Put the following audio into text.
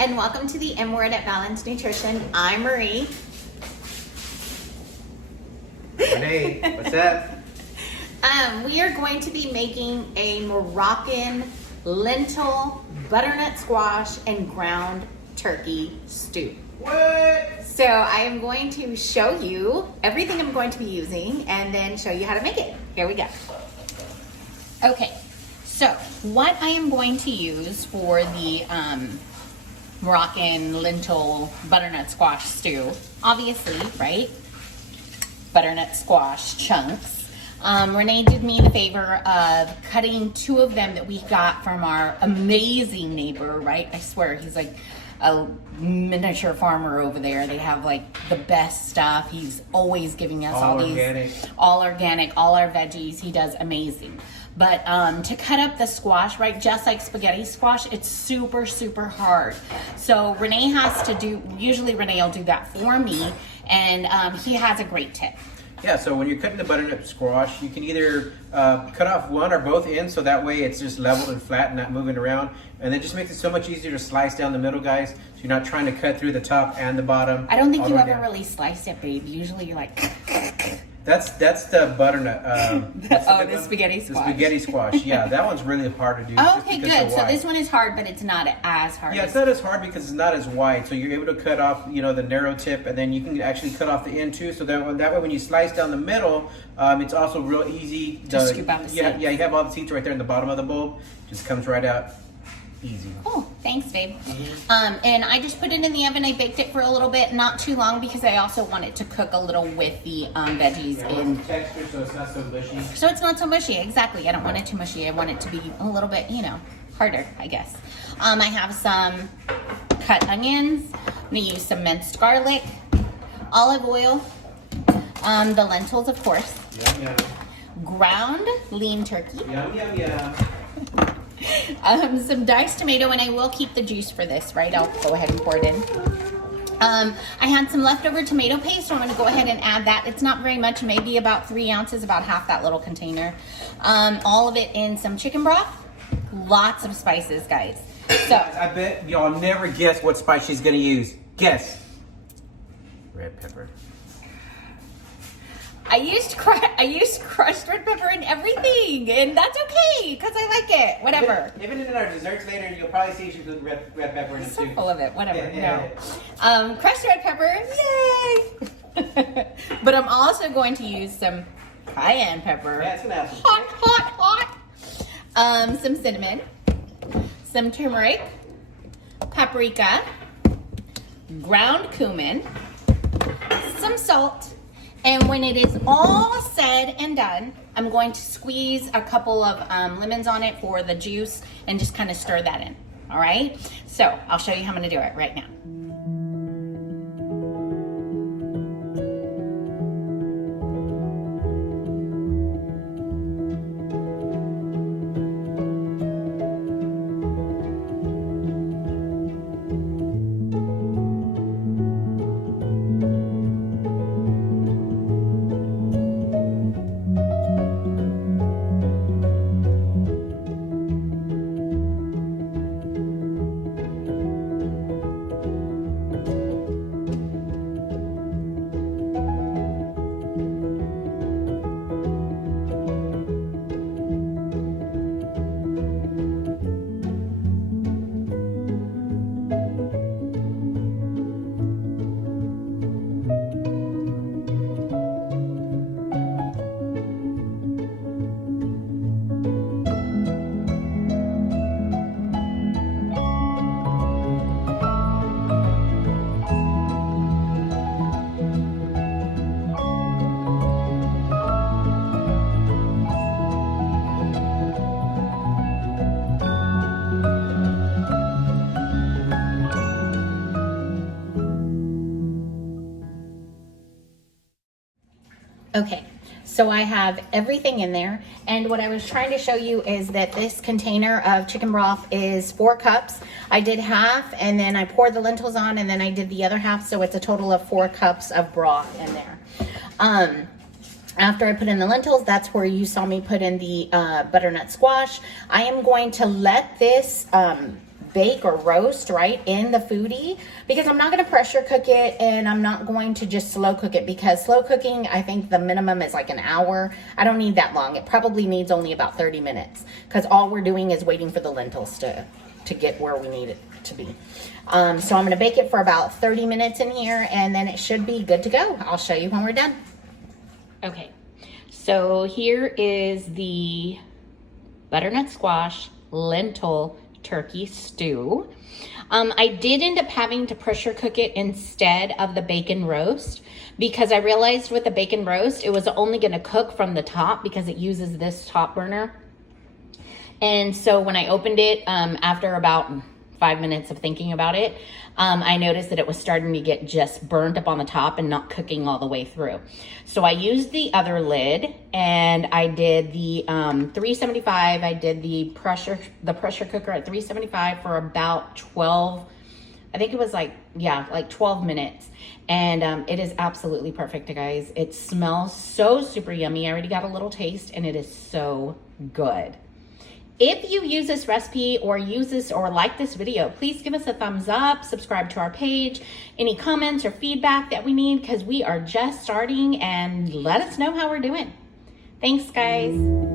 and welcome to the M Word at Balanced Nutrition. I'm Marie. Renee, what's up? We are going to be making a Moroccan lentil, butternut squash, and ground turkey stew. What? So I am going to show you everything I'm going to be using and then show you how to make it. Here we go. Okay, so what I am going to use for the Moroccan lentil butternut squash stew, obviously, right? Butternut squash chunks. Renee did me the favor of cutting 2 of them that we got from our amazing neighbor, right? I swear, he's like a miniature farmer over there. They have like the best stuff. He's always giving us all organic. all organic, all our veggies. He does amazing. But to cut up the squash, right, just like spaghetti squash, it's super, super hard. So Renee has to do, usually Renee will do that for me, and he has a great tip. Yeah, so when you're cutting the butternut squash, you can either cut off one or both ends, so that way it's just leveled and flat and not moving around. And then just makes it so much easier to slice down the middle, guys. So you're not trying to cut through the top and the bottom. I don't think you ever really sliced it, babe. Usually you're like... That's the butternut. The spaghetti squash. The spaghetti squash, yeah. That one's really hard to do. Oh, okay, good. So this one is hard, but it's not as hard. Yeah, it's not as hard because it's not as wide. So you're able to cut off, the narrow tip, and then you can actually cut off the end too. So that way when you slice down the middle, it's also real easy to scoop out the seeds. Yeah, you have all the seeds right there in the bottom of the bowl. Just comes right out. Easy. Oh, thanks, babe. And I just put it in the oven. I baked it for a little bit, not too long, because I also want it to cook a little with the veggies in texture, so it's not so mushy. So it's not so mushy. Exactly. I don't want it too mushy. I want it to be a little bit, harder, I guess. I have some cut onions. I'm gonna use some minced garlic, olive oil, the lentils, of course. Yum yum. Ground lean turkey. Yum yum yum. Some diced tomato, and I will keep the juice for this, right? I'll go ahead and pour it in. I had some leftover tomato paste, so I'm going to go ahead and add that. It's not very much, maybe about 3 ounces, about half that little container. All of it in some chicken broth. Lots of spices, guys. So I bet y'all never guess what spice she's going to use. Guess. Red pepper. I used crushed red pepper in everything, and that's okay because I like it. Whatever. Even in our desserts later, you'll probably see she put red pepper in it So too. full of it. Whatever. No. Crushed red pepper. Yay! But I'm also going to use some cayenne pepper. Yeah, it's gonna have some Hot. Some cinnamon, some turmeric, paprika, ground cumin, some salt. And when it is all said and done, I'm going to squeeze a couple of lemons on it for the juice and just kind of stir that in. All right? So I'll show you how I'm going to do it right now. Okay, so I have everything in there, and what I was trying to show you is that this container of chicken broth is 4 cups. I did half, and then I poured the lentils on, and then I did the other half, so it's a total of 4 cups of broth in there. After I put in the lentils, that's where you saw me put in the butternut squash. I am going to let this bake or roast right in the foodie, because I'm not going to pressure cook it, and I'm not going to just slow cook it, because slow cooking, I think the minimum is like an hour. I don't need that long. It probably needs only about 30 minutes, because all we're doing is waiting for the lentils to get where we need it to be. So I'm going to bake it for about 30 minutes in here, and then it should be good to go. I'll show you when we're done. Okay, so here is the butternut squash lentil turkey stew. I did end up having to pressure cook it instead of the bacon roast, because I realized with the bacon roast, it was only going to cook from the top because it uses this top burner. And so when I opened it, after about 5 minutes of thinking about it, I noticed that it was starting to get just burnt up on the top and not cooking all the way through. So I used the other lid, and I did the 375. I did the pressure cooker at 375 for about 12. I think it was like 12 minutes. And it is absolutely perfect, guys. It smells so super yummy. I already got a little taste, and it is so good. If you use this recipe or use this or like this video, please give us a thumbs up, subscribe to our page, any comments or feedback that we need, because we are just starting, and let us know how we're doing. Thanks, guys.